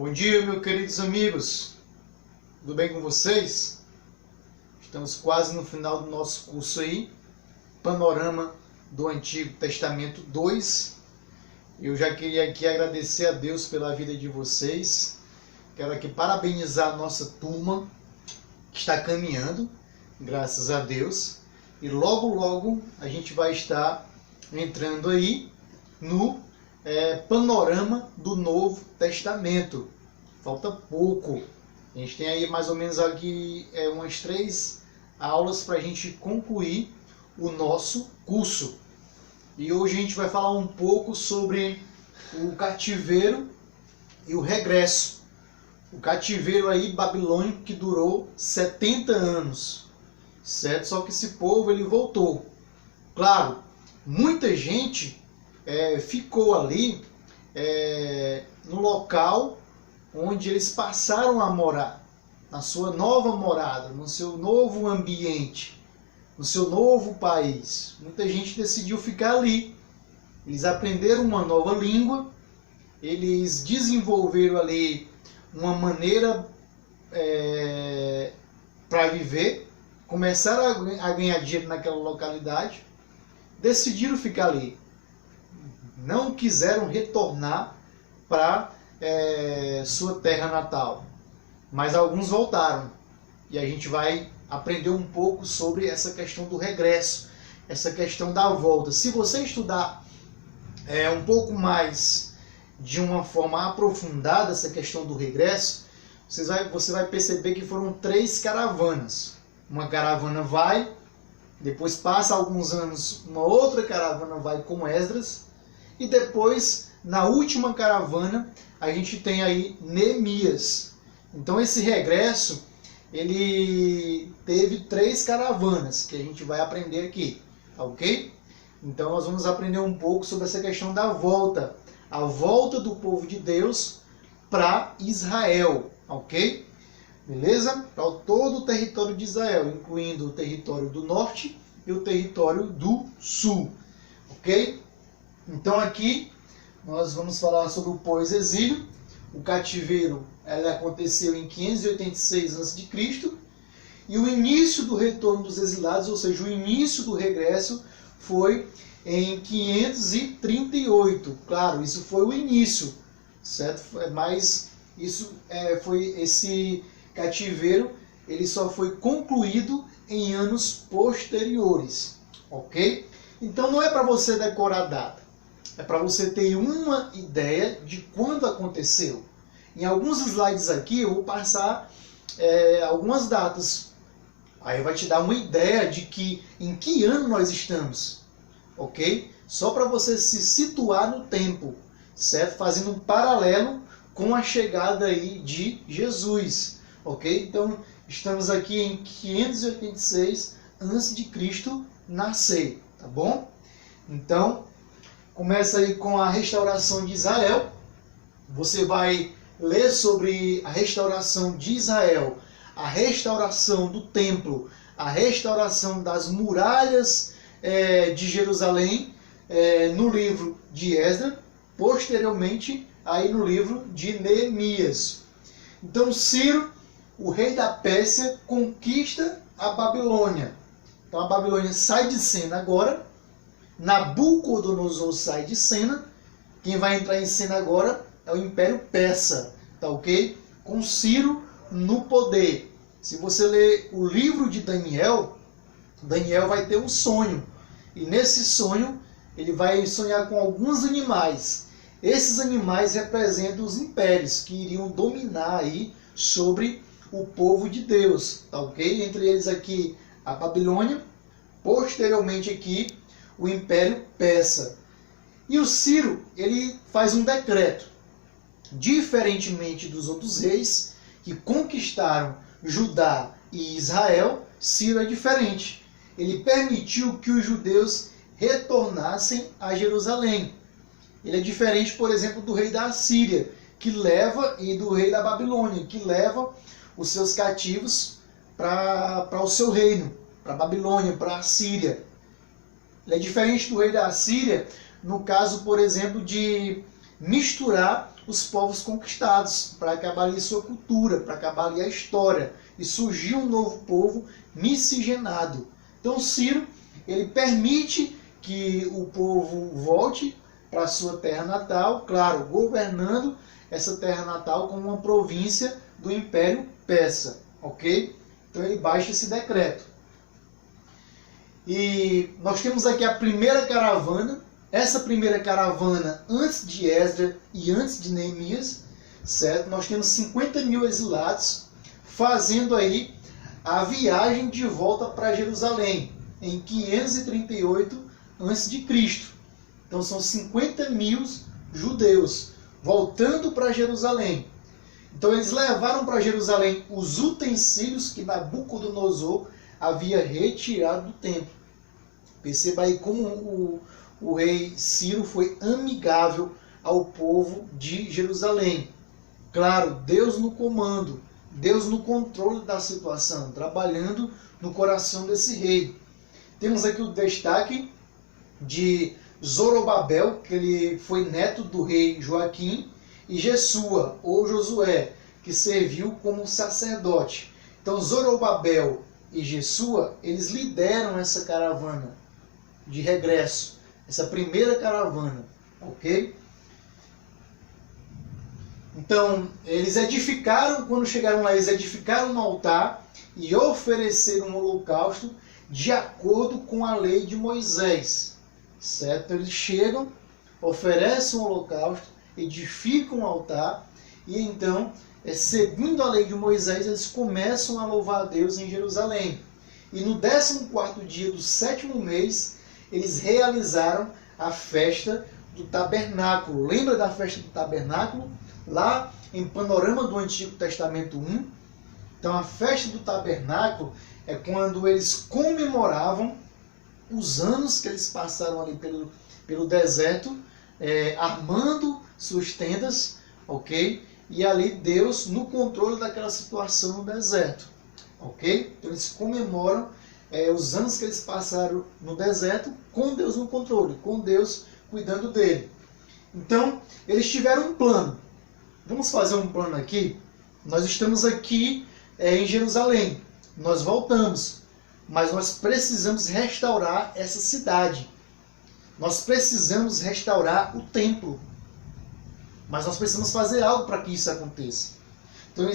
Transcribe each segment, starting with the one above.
Bom dia, meus queridos amigos. Tudo bem com vocês? Estamos quase no final do nosso curso aí, Panorama do Antigo Testamento 2. Eu já queria aqui agradecer a Deus pela vida de vocês. Quero aqui parabenizar a nossa turma que está caminhando, graças a Deus. E logo a gente vai estar entrando aí no panorama do Novo Testamento. Falta pouco. A gente tem aí mais ou menos aqui umas 3 aulas para a gente concluir o nosso curso. E hoje a gente vai falar um pouco sobre o cativeiro e o regresso. O cativeiro aí babilônico que durou 70 anos, certo? Só que esse povo ele voltou. Claro, muita gente ficou ali no local onde eles passaram a morar, na sua nova morada, no seu novo ambiente, no seu novo país. Muita gente decidiu ficar ali. Eles aprenderam uma nova língua, eles desenvolveram ali uma maneira para viver, começaram a ganhar dinheiro naquela localidade, decidiram ficar ali. Não quiseram retornar para sua terra natal, mas alguns voltaram. E a gente vai aprender um pouco sobre essa questão do regresso, essa questão da volta. Se você estudar um pouco mais, de uma forma aprofundada, essa questão do regresso, você vai perceber que foram 3 caravanas. Uma caravana vai, depois passa alguns anos, uma outra caravana vai com Esdras, e depois, na última caravana, a gente tem aí Neemias. Então esse regresso, ele teve 3 caravanas, que a gente vai aprender aqui, ok? Então nós vamos aprender um pouco sobre essa questão da volta, a volta do povo de Deus para Israel, ok? Beleza? Para todo o território de Israel, incluindo o território do norte e o território do sul, ok? Então aqui nós vamos falar sobre o pós-exílio. O cativeiro aconteceu em 586 a.C. e o início do retorno dos exilados, ou seja, o início do regresso, foi em 538. Claro, isso foi o início, certo? Mas isso esse cativeiro, ele só foi concluído em anos posteriores, ok? Então não é para você decorar a data, é para você ter uma ideia de quando aconteceu. Em alguns slides aqui eu vou passar algumas datas. Aí vai te dar uma ideia de em que ano nós estamos, ok? Só para você se situar no tempo, certo? Fazendo um paralelo com a chegada aí de Jesus, ok? Então estamos aqui em 586 a.C. nascer, tá bom? Então começa aí com a restauração de Israel. Você vai ler sobre a restauração de Israel, a restauração do templo, a restauração das muralhas de Jerusalém, no livro de Esdras, posteriormente aí no livro de Neemias. Então Ciro, o rei da Pérsia, conquista a Babilônia. Então a Babilônia sai de cena agora, Nabucodonosor sai de cena. Quem vai entrar em cena agora é o Império Persa, tá ok? Com Ciro no poder. Se você ler o livro de Daniel, Daniel vai ter um sonho. E nesse sonho, ele vai sonhar com alguns animais. Esses animais representam os impérios que iriam dominar aí sobre o povo de Deus, tá ok? Entre eles aqui a Babilônia, posteriormente aqui o Império Persa. E o Ciro, ele faz um decreto. Diferentemente dos outros reis que conquistaram Judá e Israel, Ciro é diferente. Ele permitiu que os judeus retornassem a Jerusalém. Ele é diferente, por exemplo, do rei da Assíria, e do rei da Babilônia, que leva os seus cativos para o seu reino, para a Babilônia, para a Assíria. Ele é diferente do rei da Assíria no caso, por exemplo, de misturar os povos conquistados, para acabar ali sua cultura, para acabar ali a história. E surgiu um novo povo miscigenado. Então Ciro, ele permite que o povo volte para sua terra natal, claro, governando essa terra natal como uma província do Império Persa, ok? Então ele baixa esse decreto. E nós temos aqui a primeira caravana. Essa primeira caravana, antes de Esdras e antes de Neemias, certo? Nós temos 50 mil exilados fazendo aí a viagem de volta para Jerusalém, em 538 a.C. Então são 50 mil judeus voltando para Jerusalém. Então eles levaram para Jerusalém os utensílios que Nabucodonosor havia retirado do templo. Perceba aí como o rei Ciro foi amigável ao povo de Jerusalém. Claro, Deus no comando, Deus no controle da situação, trabalhando no coração desse rei. Temos aqui o destaque de Zorobabel, que ele foi neto do rei Joaquim, e Jesua, ou Josué, que serviu como sacerdote. Então Zorobabel e Jesua, eles lideram essa caravana de regresso, essa primeira caravana, ok? Então, eles edificaram, quando chegaram lá, eles edificaram um altar e ofereceram um holocausto de acordo com a lei de Moisés, certo? Então, eles chegam, oferecem um holocausto, edificam um altar e então, seguindo a lei de Moisés, eles começam a louvar a Deus em Jerusalém. E no 14º dia do 7º mês, eles realizaram a festa do tabernáculo. Lembra da festa do tabernáculo? Lá em Panorama do Antigo Testamento 1. Então a festa do tabernáculo é quando eles comemoravam os anos que eles passaram ali pelo deserto, armando suas tendas, ok? E ali Deus no controle daquela situação no deserto, ok? Então eles comemoram os anos que eles passaram no deserto com Deus no controle, com Deus cuidando dele. Então, eles tiveram um plano. Vamos fazer um plano aqui. Nós estamos aqui em Jerusalém. Nós voltamos. Mas nós precisamos restaurar essa cidade. Nós precisamos restaurar o templo. Mas nós precisamos fazer algo para que isso aconteça. Então,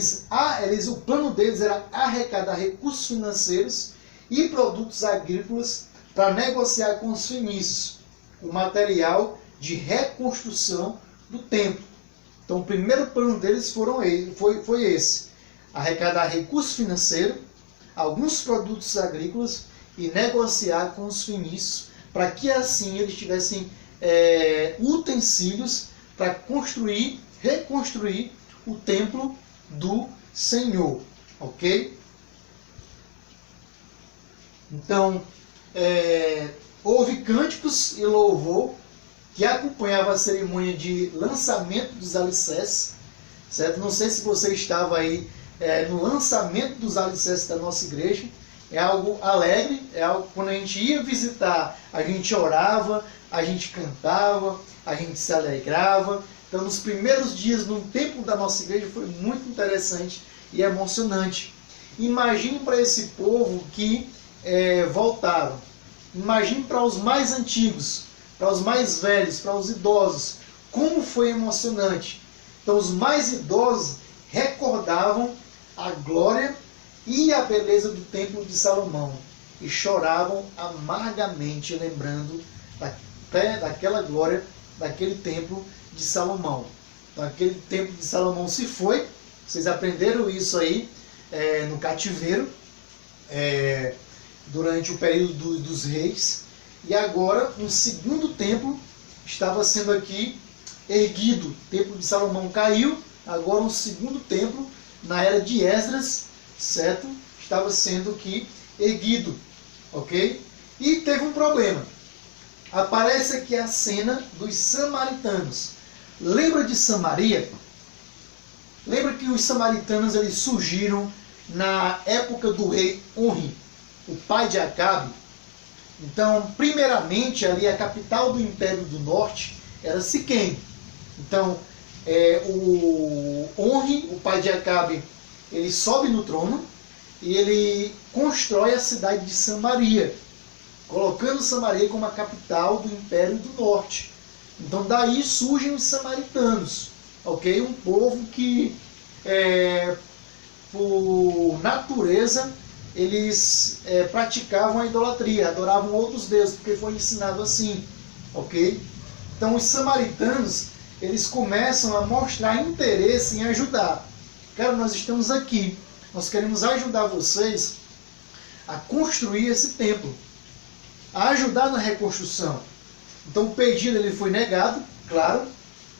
o plano deles era arrecadar recursos financeiros e produtos agrícolas para negociar com os fenícios o material de reconstrução do templo. Então, o primeiro plano deles foi esse: arrecadar recursos financeiros, alguns produtos agrícolas e negociar com os fenícios, para que assim eles tivessem utensílios para reconstruir o templo do Senhor, ok? Então, houve cânticos e louvor que acompanhava a cerimônia de lançamento dos alicerces, certo? Não sei se você estava aí no lançamento dos alicerces da nossa igreja. É algo alegre, é algo quando a gente ia visitar, a gente orava, a gente cantava, a gente se alegrava. Então, nos primeiros dias no templo da nossa igreja foi muito interessante e emocionante. Imagine para esse povo que voltaram. Imagine para os mais antigos, para os mais velhos, para os idosos, como foi emocionante. Então, os mais idosos recordavam a glória e a beleza do templo de Salomão e choravam amargamente, lembrando daquela glória, daquele templo de Salomão. Então, aquele templo de Salomão se foi. Vocês aprenderam isso aí no cativeiro, durante o período dos reis. E agora um segundo templo estava sendo aqui erguido. O templo de Salomão caiu, agora um segundo templo, na era de Esdras, certo? Estava sendo aqui erguido, ok? E teve um problema. Aparece aqui a cena dos samaritanos. Lembra de Samaria? Lembra que os samaritanos eles surgiram na época do rei Onri, o pai de Acabe? Então, primeiramente, ali a capital do Império do Norte era Siquém. Então, o Onri, o pai de Acabe, ele sobe no trono e ele constrói a cidade de Samaria, colocando Samaria como a capital do Império do Norte. Então daí surgem os samaritanos, ok? Um povo que, por natureza, eles praticavam a idolatria, adoravam outros deuses, porque foi ensinado assim, ok? Então os samaritanos, eles começam a mostrar interesse em ajudar. Cara, nós estamos aqui, nós queremos ajudar vocês a construir esse templo, a ajudar na reconstrução. Então o pedido ele foi negado, claro.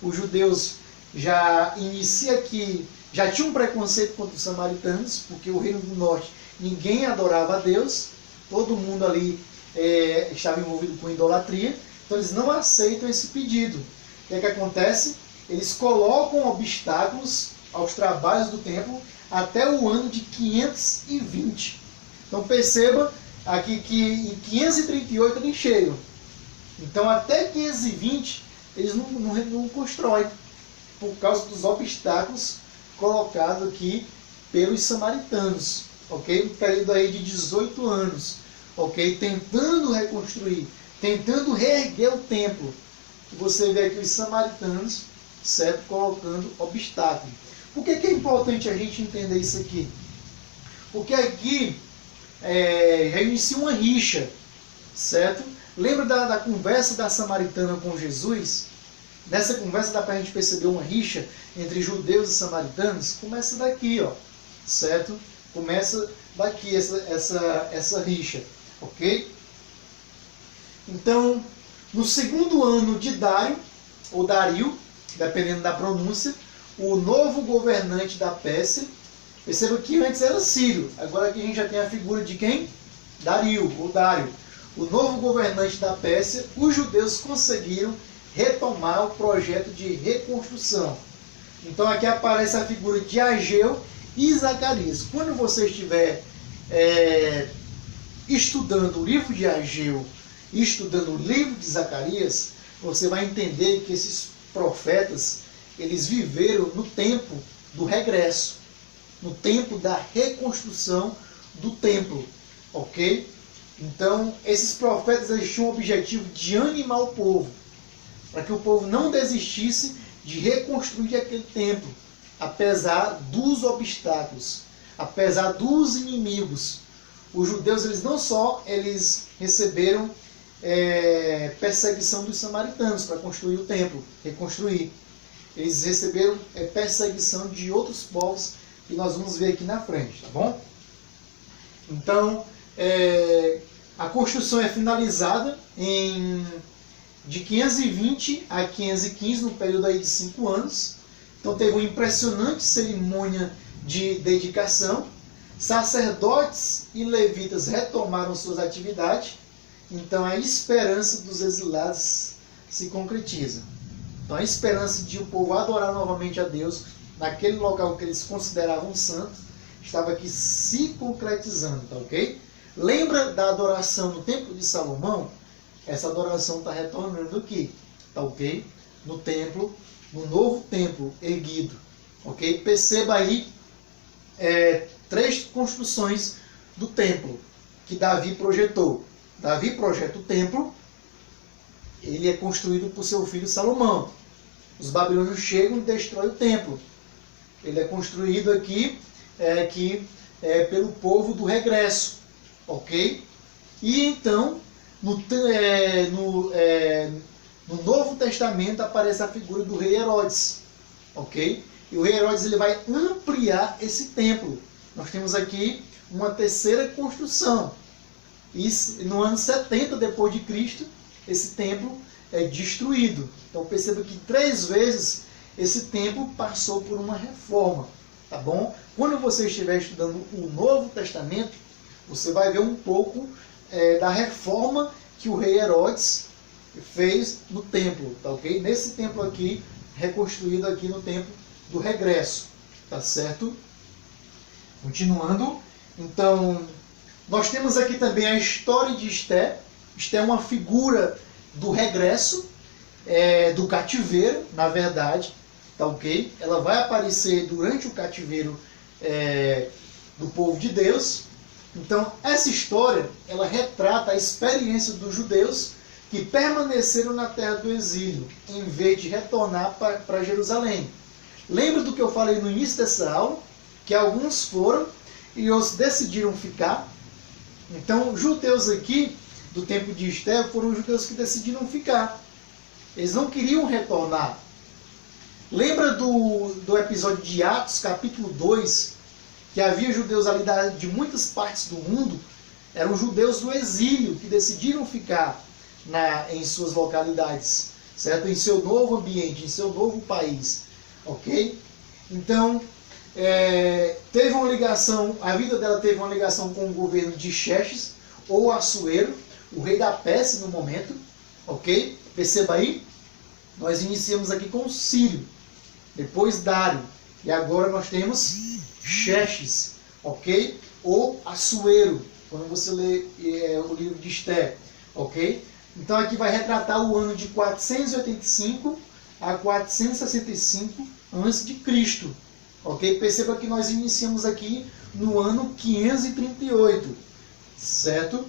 Os judeus já inicia aqui, já tinham um preconceito contra os samaritanos, porque o Reino do Norte ninguém adorava a Deus, todo mundo ali estava envolvido com idolatria, então eles não aceitam esse pedido. O que é que acontece? Eles colocam obstáculos aos trabalhos do templo até o ano de 520. Então perceba aqui que em 538 eles chegam. Então até 520 eles não constroem, por causa dos obstáculos colocados aqui pelos samaritanos, ok? Um período aí de 18 anos, ok? Tentando reconstruir, tentando reerguer o templo. Você vê aqui os samaritanos, certo? Colocando obstáculos. Por que é importante a gente entender isso aqui? Porque aqui já inicia uma rixa, certo? Lembra da conversa da samaritana com Jesus? Nessa conversa dá para a gente perceber uma rixa entre judeus e samaritanos? Começa daqui, ó, certo? Começa daqui essa rixa, ok? Então, no segundo ano de Dário, ou Dario, dependendo da pronúncia, o novo governante da Pérsia, perceba que antes era Ciro, agora aqui a gente já tem a figura de quem? Dario, ou Dário. O novo governante da Pérsia, os judeus conseguiram retomar o projeto de reconstrução. Então aqui aparece a figura de Ageu e Zacarias. Quando você estiver estudando o livro de Ageu e estudando o livro de Zacarias, você vai entender que esses profetas, eles viveram no tempo do regresso, no tempo da reconstrução do templo, ok? Então, esses profetas eles tinham o objetivo de animar o povo, para que o povo não desistisse de reconstruir aquele templo, apesar dos obstáculos, apesar dos inimigos. Os judeus, eles não só receberam perseguição dos samaritanos para construir o templo, reconstruir. Eles receberam perseguição de outros povos, que nós vamos ver aqui na frente, tá bom? Então, a construção é finalizada de 520 a 515, no período aí de 5 anos. Então teve uma impressionante cerimônia de dedicação. Sacerdotes e levitas retomaram suas atividades. Então a esperança dos exilados se concretiza. Então a esperança de o povo adorar novamente a Deus naquele local que eles consideravam santo estava aqui se concretizando, tá ok? Lembra da adoração no templo de Salomão? Essa adoração está retornando aqui, tá ok? No templo, no novo templo erguido, ok? Perceba aí 3 construções do templo que Davi projetou. Davi projeta o templo, ele é construído por seu filho Salomão. Os babilônios chegam e destroem o templo. Ele é construído aqui pelo povo do regresso, ok? E então, no Novo Testamento aparece a figura do rei Herodes, ok? E o rei Herodes ele vai ampliar esse templo. Nós temos aqui uma terceira construção. E no ano 70 depois de Cristo, esse templo é destruído. Então perceba que 3 vezes esse templo passou por uma reforma, tá bom? Quando você estiver estudando o Novo Testamento, você vai ver um pouco da reforma que o rei Herodes fez no templo, tá ok? Nesse templo aqui, reconstruído aqui no templo do regresso, tá certo? Continuando, então, nós temos aqui também a história de Esté. Esté é uma figura do regresso, do cativeiro, na verdade. tá ok? Ela vai aparecer durante o cativeiro do povo de Deus. Então, essa história, ela retrata a experiência dos judeus que permaneceram na terra do exílio, em vez de retornar para Jerusalém. Lembra do que eu falei no início dessa aula? Que alguns foram e outros decidiram ficar. Então, os judeus aqui, do tempo de Esther, foram os judeus que decidiram ficar. Eles não queriam retornar. Lembra do episódio de Atos, capítulo 2, que havia judeus ali de muitas partes do mundo? Eram judeus do exílio que decidiram ficar em suas localidades, certo? Em seu novo ambiente, em seu novo país, ok? Então, teve uma ligação, a vida dela teve uma ligação com o governo de Xerxes, ou Assuero, o rei da Pérsia no momento, ok? Perceba aí, nós iniciamos aqui com Círio, depois Dário, e agora nós temos Xerxes, ok? Ou Assuero, quando você lê o livro de Esther, ok? Então aqui vai retratar o ano de 485 a 465 a.C., ok? Perceba que nós iniciamos aqui no ano 538, certo?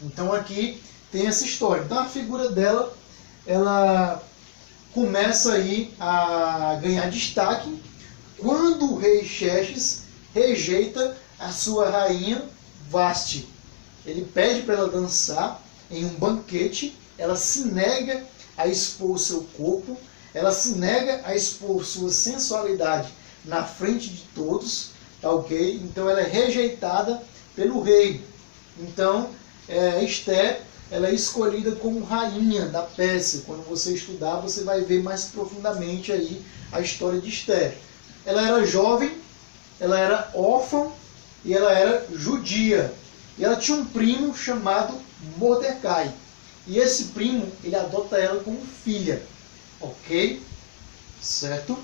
Então aqui tem essa história. Então a figura dela, ela começa aí a ganhar destaque quando o rei Xerxes rejeita a sua rainha Vasti. Ele pede para ela dançar em um banquete, ela se nega a expor o seu corpo, ela se nega a expor sua sensualidade na frente de todos, tá ok? Então ela é rejeitada pelo rei. Então Esther, ela é escolhida como rainha da Pérsia. Quando você estudar, você vai ver mais profundamente aí a história de Esther. Ela era jovem, ela era órfã e ela era judia. E ela tinha um primo chamado Mordecai. E esse primo, ele adota ela como filha. Ok? Certo?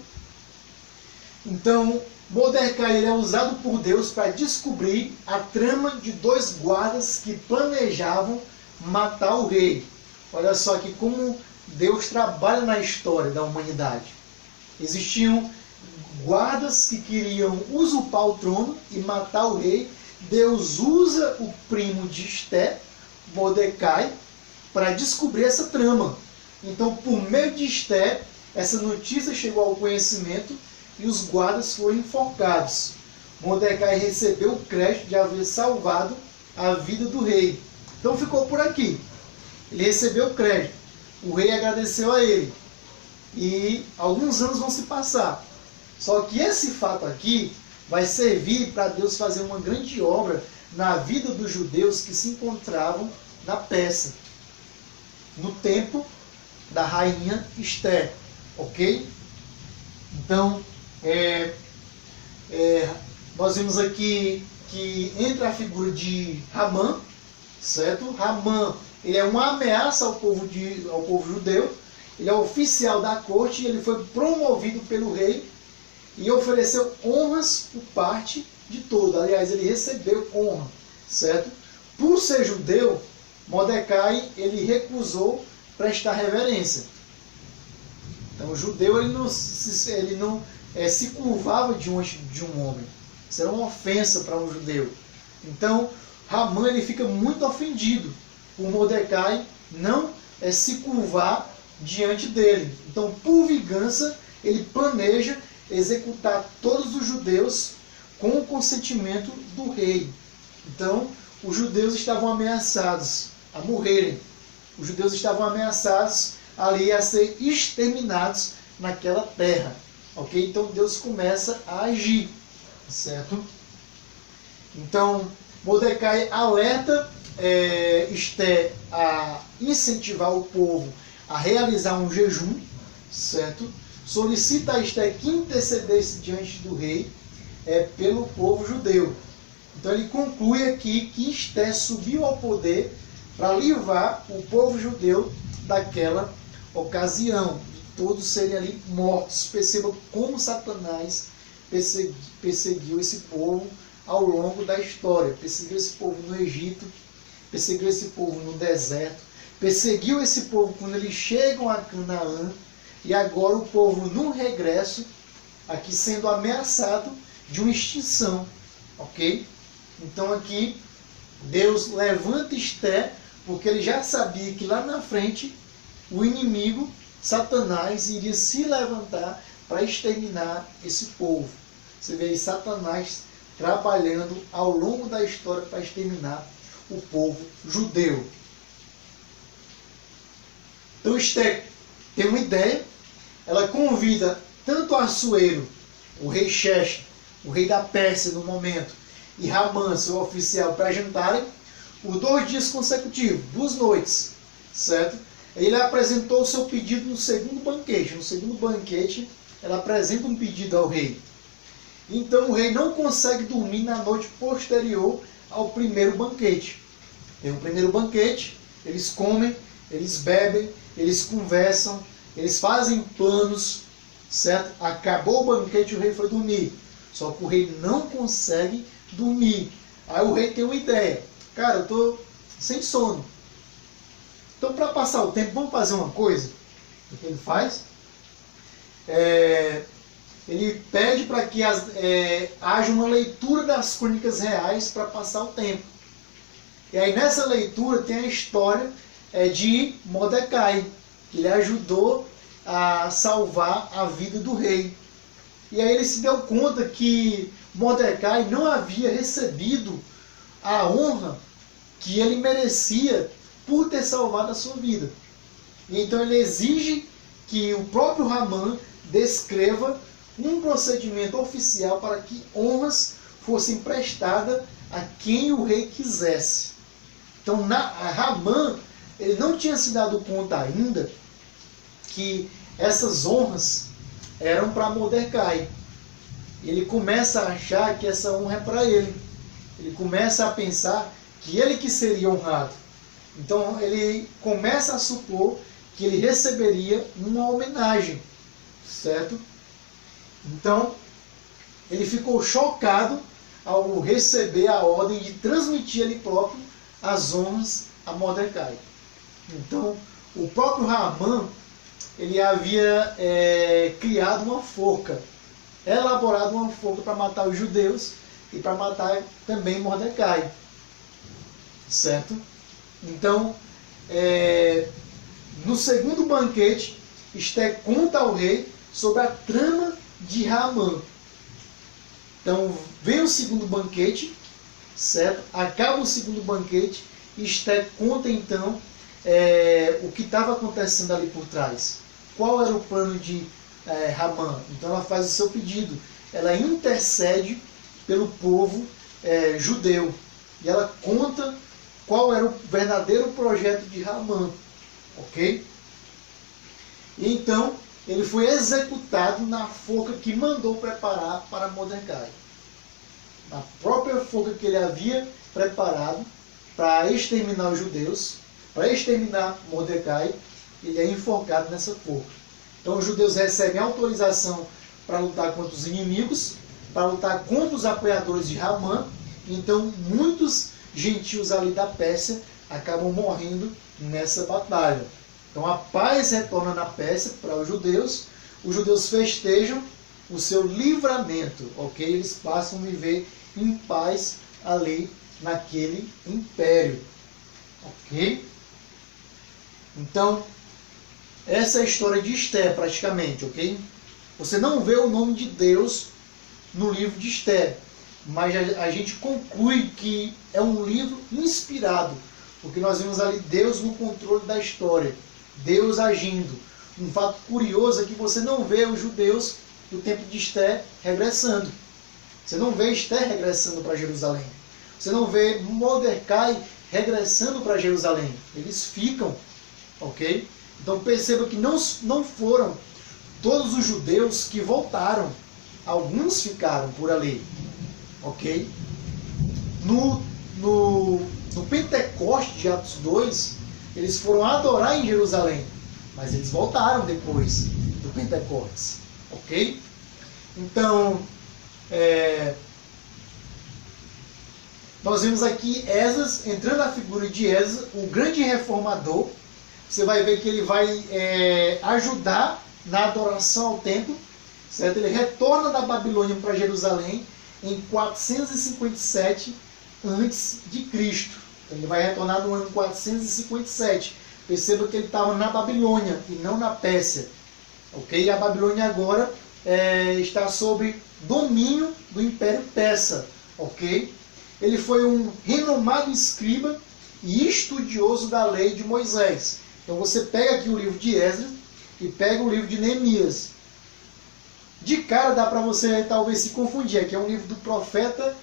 Então, Mordecai, ele é usado por Deus para descobrir a trama de dois guardas que planejavam matar o rei. Olha só aqui como Deus trabalha na história da humanidade. Existiam guardas que queriam usurpar o trono e matar o rei. Deus usa o primo de Esther, Mordecai, para descobrir essa trama. Então, por meio de Esther, essa notícia chegou ao conhecimento e os guardas foram enforcados. Mordecai recebeu o crédito de haver salvado a vida do rei. Então ficou por aqui. Ele recebeu o crédito. O rei agradeceu a ele. E alguns anos vão se passar. Só que esse fato aqui vai servir para Deus fazer uma grande obra na vida dos judeus que se encontravam na Pérsia, no tempo da rainha Esther, ok? Então, nós vemos aqui que entra a figura de Ramã, certo? Ramã, ele é uma ameaça ao povo judeu, ele é oficial da corte, ele foi promovido pelo rei e ofereceu honras por parte de todo. Aliás, ele recebeu honra, certo? Por ser judeu, Mordecai, ele recusou prestar reverência. Então, o judeu, ele não se curvava diante de um homem. Isso era uma ofensa para um judeu. Então, Ramã, ele fica muito ofendido por Mordecai não se curvar diante dele. Então, por vingança, ele planeja executar todos os judeus com o consentimento do rei. Então, os judeus estavam ameaçados a morrerem. Os judeus estavam ameaçados ali a ser exterminados naquela terra. Ok? Então, Deus começa a agir. Certo? Então, Mordecai alerta Esther a incentivar o povo a realizar um jejum, certo? Solicita a Esther que intercedesse diante do rei pelo povo judeu. Então ele conclui aqui que Esther subiu ao poder para livrar o povo judeu daquela ocasião, de todos serem ali mortos. Perceba como Satanás perseguiu esse povo ao longo da história. Perseguiu esse povo no Egito, perseguiu esse povo no deserto, perseguiu esse povo quando eles chegam a Canaã, e agora o povo no regresso, aqui sendo ameaçado de uma extinção, ok? Então aqui Deus levanta Esté, porque ele já sabia que lá na frente o inimigo, Satanás, iria se levantar para exterminar esse povo. Você vê aí Satanás trabalhando ao longo da história para exterminar o povo judeu. Então Esté tem uma ideia, ela convida tanto Assuero, o rei Xerxes, o rei da Pérsia no momento, e Ramã, seu oficial, para jantarem por 2 dias consecutivos, 2 noites, certo? Ele apresentou o seu pedido no segundo banquete. No segundo banquete, ela apresenta um pedido ao rei. Então o rei não consegue dormir na noite posterior ao primeiro banquete. Tem o primeiro banquete, eles comem, eles bebem, eles conversam, eles fazem planos, certo? Acabou o banquete e o rei foi dormir. Só que o rei não consegue dormir. Aí o rei tem uma ideia. Cara, eu estou sem sono. Então, para passar o tempo, vamos fazer uma coisa. O que ele faz? Ele pede para que haja uma leitura das crônicas reais para passar o tempo. E aí nessa leitura tem a história de Mordecai, que ele ajudou a salvar a vida do rei. E aí ele se deu conta que Mordecai não havia recebido a honra que ele merecia por ter salvado a sua vida. E então ele exige que o próprio Ramã descreva um procedimento oficial para que honras fossem prestadas a quem o rei quisesse. Então Ramã, ele não tinha se dado conta ainda que essas honras eram para Mordecai. Ele começa a achar que essa honra é para ele. Ele começa a pensar que ele que seria honrado. Então ele começa a supor que ele receberia uma homenagem, certo? Então ele ficou chocado ao receber a ordem de transmitir ele próprio as honras a Mordecai. Então o próprio Ramã, ele havia criado uma forca, elaborado uma forca para matar os judeus e para matar também Mordecai, certo? Então, no segundo banquete, Esté conta ao rei sobre a trama de Ramã. Então, vem o segundo banquete, certo? Acaba o segundo banquete, e Esté conta então o que estava acontecendo ali por trás. Qual era o plano de Ramã? Então ela faz o seu pedido. Ela intercede pelo povo judeu. E ela conta qual era o verdadeiro projeto de Ramã. Ok? E então ele foi executado na forca que mandou preparar para Mordecai. Na própria forca que ele havia preparado para exterminar os judeus, para exterminar Mordecai, ele é enforcado nessa forca. Então os judeus recebem autorização para lutar contra os inimigos, para lutar contra os apoiadores de Ramã. Então muitos gentios ali da Pérsia acabam morrendo nessa batalha. Então a paz retorna na Pérsia para os judeus festejam o seu livramento, ok? Eles passam a viver em paz ali naquele império, ok? Então, essa é a história de Esté, praticamente, ok? Você não vê o nome de Deus no livro de Esté, mas a gente conclui que é um livro inspirado, porque nós vemos ali Deus no controle da história, Deus agindo. Um fato curioso é que você não vê os judeus do tempo de Esté regressando. Você não vê Esté regressando para Jerusalém. Você não vê Mordecai regressando para Jerusalém. Eles ficam, ok? Então perceba que não foram todos os judeus que voltaram. Alguns ficaram por ali, ok? No Pentecoste de Atos 2, eles foram adorar em Jerusalém, mas eles voltaram depois do Pentecostes, ok? Então, nós vemos aqui Esdras, entrando na figura de Esdras, o grande reformador. Você vai ver que ele vai ajudar na adoração ao templo, certo? Ele retorna da Babilônia para Jerusalém em 457 a.C. Então, ele vai retornar no ano 457. Perceba que ele estava na Babilônia e não na Pérsia. Ok? A Babilônia agora está sob domínio do Império Persa. Ok? Ele foi um renomado escriba e estudioso da lei de Moisés. Então você pega aqui o livro de Esdras e pega o livro de Neemias. De cara dá para você talvez se confundir. Aqui é um livro do profeta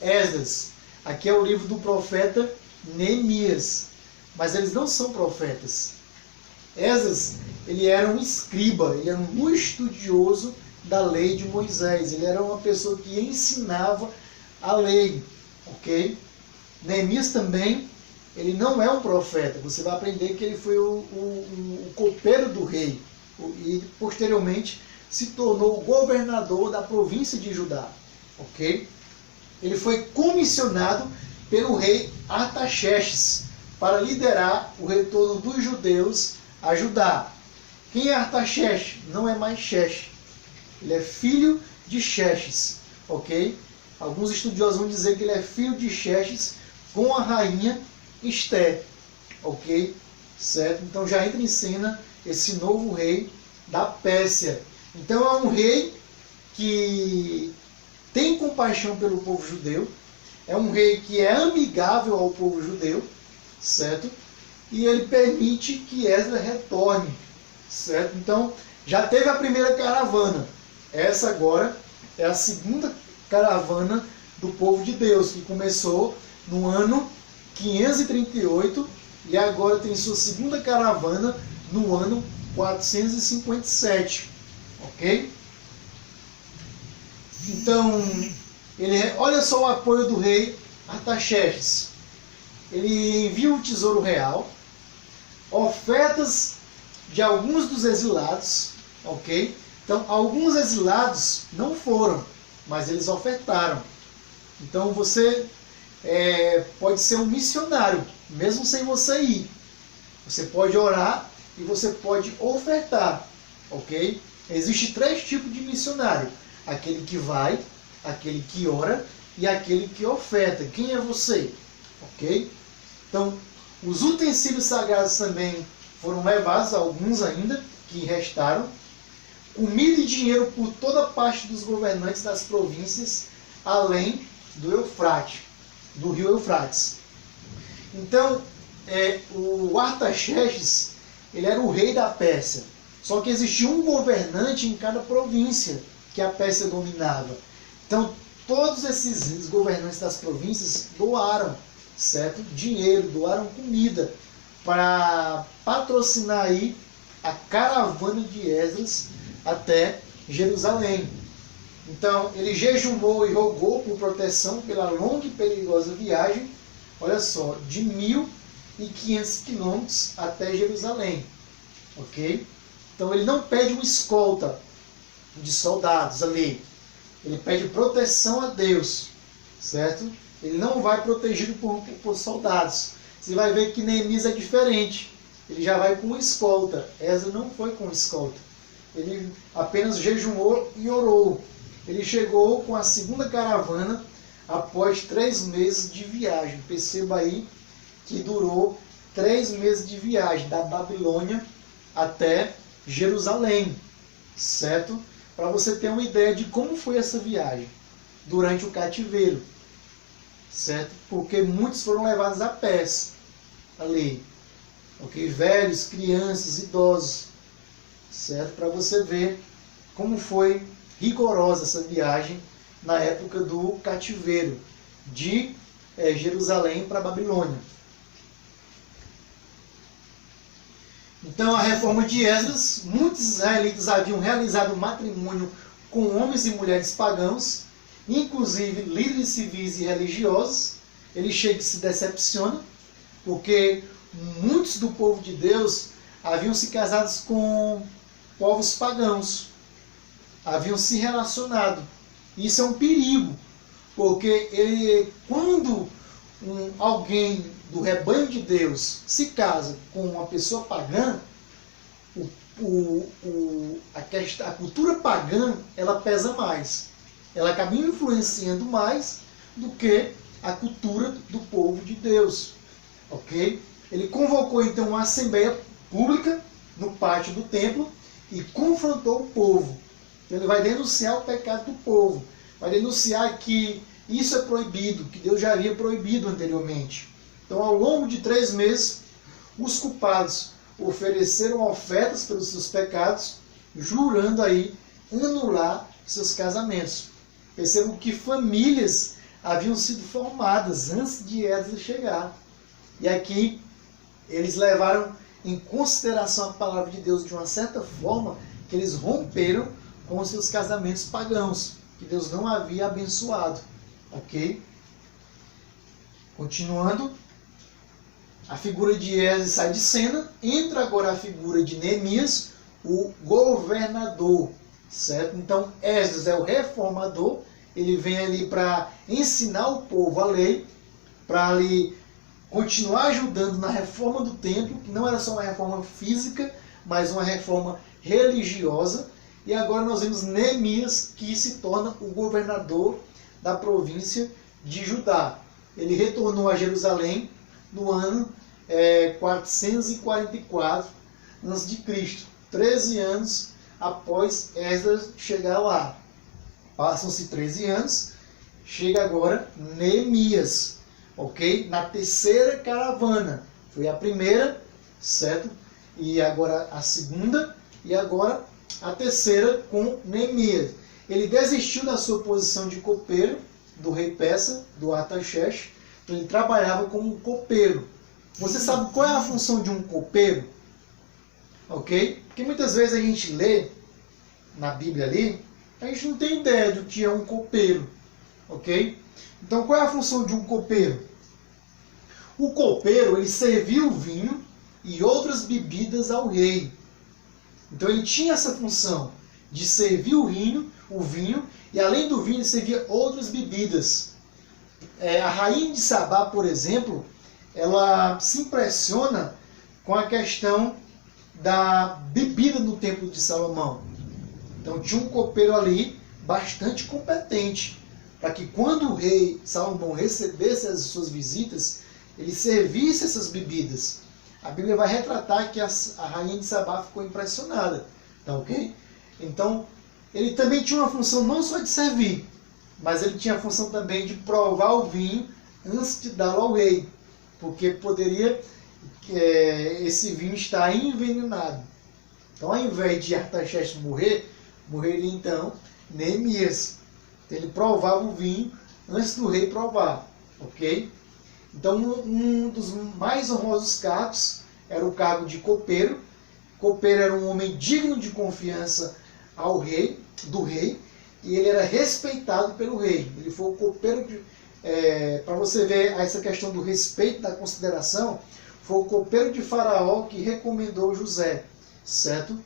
Esdras. Aqui é o livro do profeta Neemias. Mas eles não são profetas. Esdras, ele era um escriba, ele era um estudioso da lei de Moisés. Ele era uma pessoa que ensinava a lei. Ok? Neemias também, ele não é um profeta. Você vai aprender que ele foi o copeiro do rei. E posteriormente se tornou governador da província de Judá. Ok? Ele foi comissionado pelo rei Artaxerxes para liderar o retorno dos judeus a Judá. Quem é Artaxerxes? Não é mais Xerxes. Ele é filho de Xerxes. Ok? Alguns estudiosos vão dizer que ele é filho de Xerxes com a rainha Esté. Ok? Certo? Então já entra em cena esse novo rei da Pérsia. Então é um rei que tem compaixão pelo povo judeu. É um rei que é amigável ao povo judeu. Certo? E ele permite que Esdras retorne. Certo? Então já teve a primeira caravana. Essa agora é a segunda caravana do povo de Deus, que começou no ano 538 e agora tem sua segunda caravana no ano 457. Ok? Então, olha só o apoio do rei Artaxerxes. Ele envia o tesouro real, ofertas de alguns dos exilados, ok? Então, alguns exilados não foram, mas eles ofertaram. Então, você pode ser um missionário, mesmo sem você ir. Você pode orar e você pode ofertar, ok? Existem 3 tipos de missionário. Aquele que vai, aquele que ora e aquele que oferta. Quem é você? Ok? Então, os utensílios sagrados também foram levados, alguns ainda, que restaram. Comida e dinheiro por toda parte dos governantes das províncias, além do Eufrates, do rio Eufrates. Então, o Artaxerxes, ele era o rei da Pérsia. Só que existia um governante em cada província que a Pérsia dominava. Então, todos esses governantes das províncias doaram, certo? Dinheiro, doaram comida para patrocinar aí a caravana de Esdras até Jerusalém. Então, ele jejumou e rogou por proteção pela longa e perigosa viagem, olha só, de 1.500 quilômetros até Jerusalém. Ok? Então, ele não pede uma escolta de soldados ali. Ele pede proteção a Deus, certo? Ele não vai protegido por soldados. Você vai ver que Neemias é diferente. Ele já vai com escolta. Esdras não foi com escolta. Ele apenas jejumou e orou. Ele chegou com a segunda caravana após 3 meses de viagem. Perceba aí que durou 3 meses de viagem, da Babilônia até Jerusalém, certo? Para você ter uma ideia de como foi essa viagem durante o cativeiro, certo? Porque muitos foram levados a pés ali, ok? Velhos, crianças, idosos, certo? Para você ver como foi rigorosa essa viagem na época do cativeiro de Jerusalém para a Babilônia. Então, a reforma de Esdras, muitos israelitas haviam realizado matrimônio com homens e mulheres pagãos, inclusive líderes civis e religiosos. Ele chega e se decepciona, porque muitos do povo de Deus haviam se casado com povos pagãos, haviam se relacionado. Isso é um perigo, porque quando alguém do rebanho de Deus se casa com uma pessoa pagã, a cultura pagã, ela pesa mais. Ela acaba influenciando mais do que a cultura do povo de Deus. Ok? Ele convocou então uma assembleia pública no pátio do templo e confrontou o povo. Então ele vai denunciar o pecado do povo. Vai denunciar que isso é proibido, que Deus já havia proibido anteriormente. Então, ao longo de 3 meses, os culpados ofereceram ofertas pelos seus pecados, jurando aí anular seus casamentos. Percebam que famílias haviam sido formadas antes de Esdras chegar. E aqui eles levaram em consideração a palavra de Deus de uma certa forma, que eles romperam com os seus casamentos pagãos, que Deus não havia abençoado. Ok? Continuando, a figura de Esdras sai de cena, entra agora a figura de Neemias, o governador, certo? Então, Esdras é o reformador, ele vem ali para ensinar o povo a lei, para ali continuar ajudando na reforma do templo, que não era só uma reforma física, mas uma reforma religiosa. E agora nós vemos Neemias, que se torna o governador da província de Judá. Ele retornou a Jerusalém no ano 444 a.C., 13 anos após Esdras chegar lá. Passam-se 13 anos, chega agora Neemias, ok? Na terceira caravana. Foi a primeira, certo? E agora a segunda, e agora a terceira com Neemias. Ele desistiu da sua posição de copeiro do rei persa, do Artaxerxes. Então ele trabalhava como copeiro. Você sabe qual é a função de um copeiro? Ok? Porque muitas vezes a gente lê na Bíblia ali, a gente não tem ideia do que é um copeiro. Ok? Então qual é a função de um copeiro? O copeiro, ele servia o vinho e outras bebidas ao rei. Então ele tinha essa função de servir o vinho, e além do vinho, ele servia outras bebidas. A rainha de Sabá, por exemplo, ela se impressiona com a questão da bebida no templo de Salomão. Então tinha um copeiro ali bastante competente, para que quando o rei Salomão recebesse as suas visitas, ele servisse essas bebidas. A Bíblia vai retratar que a rainha de Sabá ficou impressionada. Tá ok? Então, ele também tinha uma função não só de servir, mas ele tinha a função também de provar o vinho antes de dá-lo ao rei, porque poderia esse vinho estar envenenado. Então, ao invés de Artaxerxes morreria então Neemias. Então, ele provava o vinho antes do rei provar. Ok? Então, um dos mais honrosos cargos era o cargo de copeiro. Copeiro era um homem digno de confiança do rei, e ele era respeitado pelo rei. Ele foi o copeiro, para você ver essa questão do respeito, da consideração, foi o copeiro de Faraó que recomendou José, certo?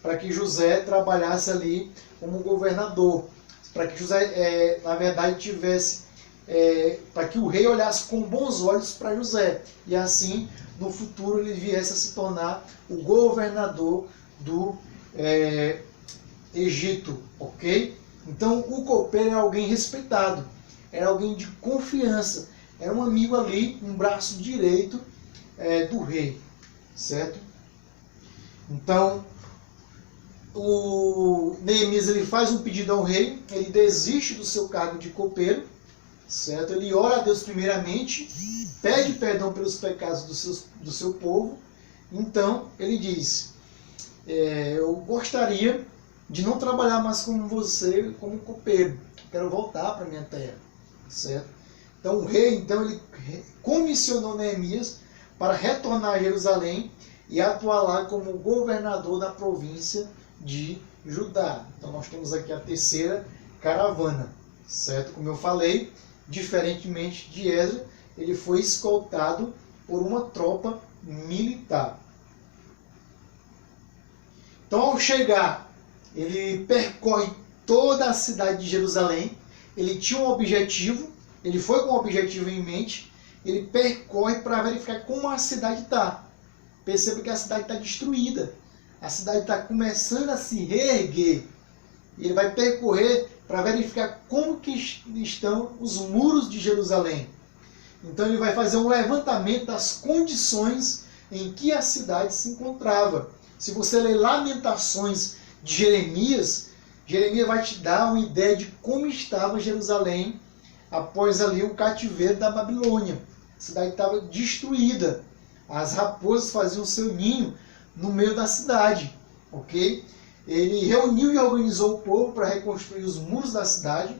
Para que José trabalhasse ali como governador, para que José, na verdade, tivesse, para que o rei olhasse com bons olhos para José, e assim, no futuro, ele viesse a se tornar o governador do Egito, ok? Então, o copeiro era alguém respeitado, era alguém de confiança, era um amigo ali, um braço direito do rei, certo? Então, o Neemias, ele faz um pedido ao rei, ele desiste do seu cargo de copeiro, certo? Ele ora a Deus primeiramente, pede perdão pelos pecados do seu povo. Então, ele diz, eu gostaria de não trabalhar mais com você como copeiro, quero voltar para a minha terra, certo? Então, o rei, então, ele comissionou Neemias para retornar a Jerusalém e atuar lá como governador da província de Judá. Então, nós temos aqui a terceira caravana, certo? Como eu falei, diferentemente de Esdras, ele foi escoltado por uma tropa militar. Então, ao chegar, ele percorre toda a cidade de Jerusalém. Ele tinha um objetivo, ele foi com um objetivo em mente. Ele percorre para verificar como a cidade está. Perceba que a cidade está destruída. a cidade está começando a se reerguer. Ele vai percorrer para verificar como que estão os muros de Jerusalém. Então ele vai fazer um levantamento das condições em que a cidade se encontrava. Se você ler Lamentações de Jeremias, Jeremias vai te dar uma ideia de como estava Jerusalém após ali o cativeiro da Babilônia. A cidade estava destruída. As raposas faziam seu ninho no meio da cidade, ok? Ele reuniu e organizou o povo para reconstruir os muros da cidade.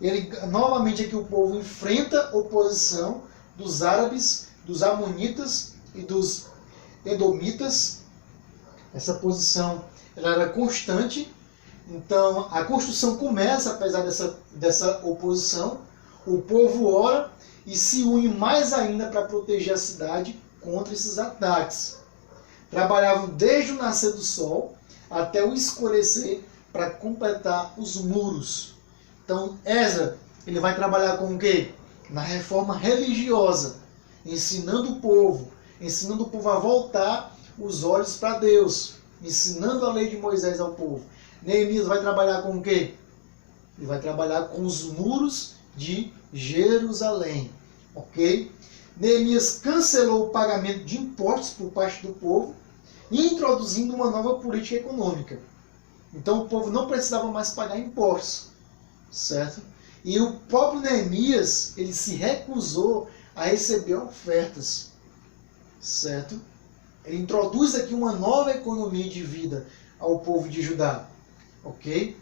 Ele, novamente aqui o povo enfrenta oposição dos árabes, dos amonitas e dos edomitas. Essa posição ela era constante. Então a construção começa apesar dessa oposição. O povo ora e se une mais ainda para proteger a cidade contra esses ataques. Trabalhavam desde o nascer do sol até o escurecer para completar os muros. Então, Esdras, ele vai trabalhar com o quê? Na reforma religiosa, ensinando o povo a voltar os olhos para Deus, ensinando a lei de Moisés ao povo. Neemias vai trabalhar com o quê? Ele vai trabalhar com os muros de Jerusalém, ok? Neemias cancelou o pagamento de impostos por parte do povo, introduzindo uma nova política econômica. Então o povo não precisava mais pagar impostos, certo? E o próprio Neemias, ele se recusou a receber ofertas, certo? Ele introduz aqui uma nova economia de vida ao povo de Judá, ok?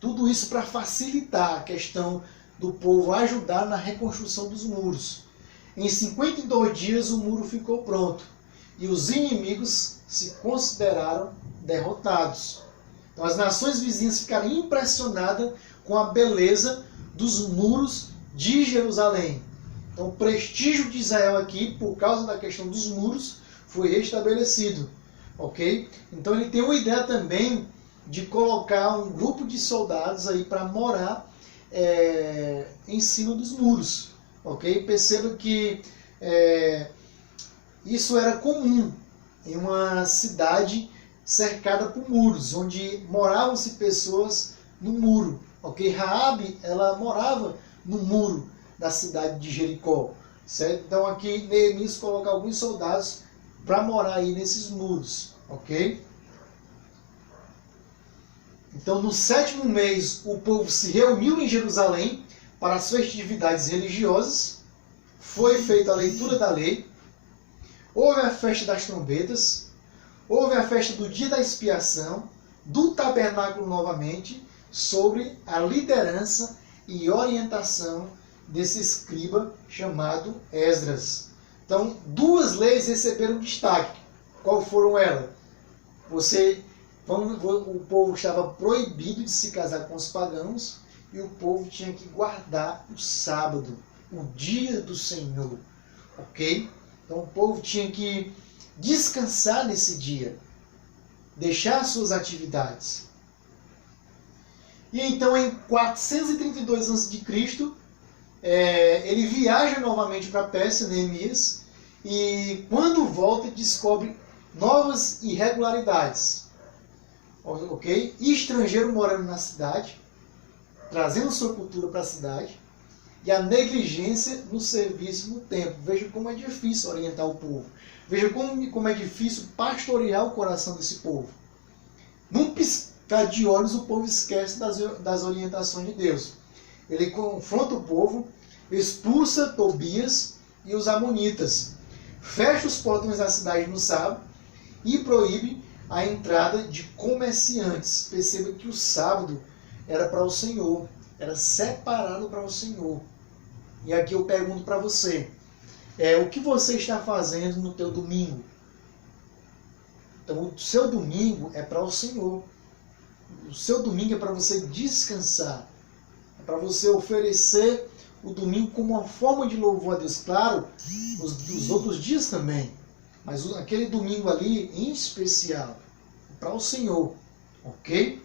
Tudo isso para facilitar a questão do povo ajudar na reconstrução dos muros. Em 52 dias o muro ficou pronto e os inimigos se consideraram derrotados. Então as nações vizinhas ficaram impressionadas com a beleza dos muros de Jerusalém. Então o prestígio de Israel aqui, por causa da questão dos muros, foi restabelecido. Ok? Então ele tem uma ideia também de colocar um grupo de soldados aí para morar em cima dos muros. Ok? Perceba que isso era comum em uma cidade cercada por muros, onde moravam-se pessoas no muro. Ok? Raabe, ela morava no muro da cidade de Jericó. Certo? Então aqui Neemias coloca alguns soldados para morar aí nesses muros. Ok? Então no 7º mês o povo se reuniu em Jerusalém para as festividades religiosas. Foi feita a leitura da lei. Houve a festa das trombetas. Houve a festa do dia da expiação, do tabernáculo novamente, sobre a liderança e orientação desse escriba chamado Esdras. Então, duas leis receberam destaque. Qual foram elas? O povo estava proibido de se casar com os pagãos e o povo tinha que guardar o sábado, o dia do Senhor. Ok? Então o povo tinha que descansar nesse dia, deixar suas atividades. E então em 432 a.C., ele viaja novamente para a Pérsia, Neemias, e quando volta descobre novas irregularidades. Ok? Estrangeiro morando na cidade, trazendo sua cultura para a cidade, e a negligência no serviço no templo. Veja como é difícil orientar o povo. Veja como é difícil pastorear o coração desse povo. Num piscar de olhos, o povo esquece das orientações de Deus. Ele confronta o povo, expulsa Tobias e os amonitas, fecha os portões da cidade no sábado e proíbe a entrada de comerciantes. Perceba que o sábado era para o Senhor, era separado para o Senhor. E aqui eu pergunto para você, o que você está fazendo no teu domingo? Então o seu domingo é para o Senhor. O seu domingo é para você descansar. É para você oferecer o domingo como uma forma de louvor a Deus. Claro, os outros dias também. Mas aquele domingo ali em especial, é para o Senhor. Ok?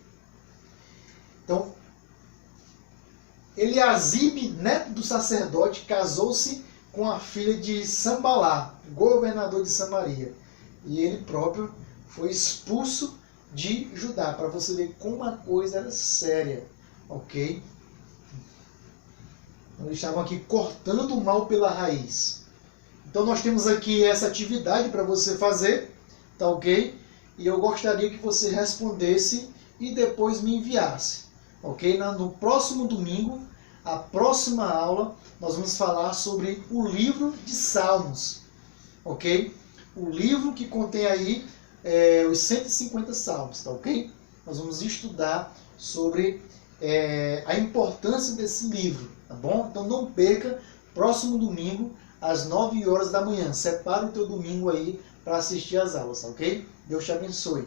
Então, Eliasibe, neto do sacerdote, casou-se com a filha de Sambalá, governador de Samaria. e ele próprio foi expulso de Judá, para você ver como a coisa era séria, ok? Eles estavam aqui cortando o mal pela raiz. Então nós temos aqui essa atividade para você fazer, tá ok? E eu gostaria que você respondesse e depois me enviasse, ok? No próximo domingo, a próxima aula, nós vamos falar sobre o livro de Salmos, ok? O livro que contém aí os 150 salmos, tá ok? Nós vamos estudar sobre a importância desse livro, tá bom? Então não perca, próximo domingo, às 9 horas da manhã. Separa o teu domingo aí para assistir às aulas, tá ok? Deus te abençoe.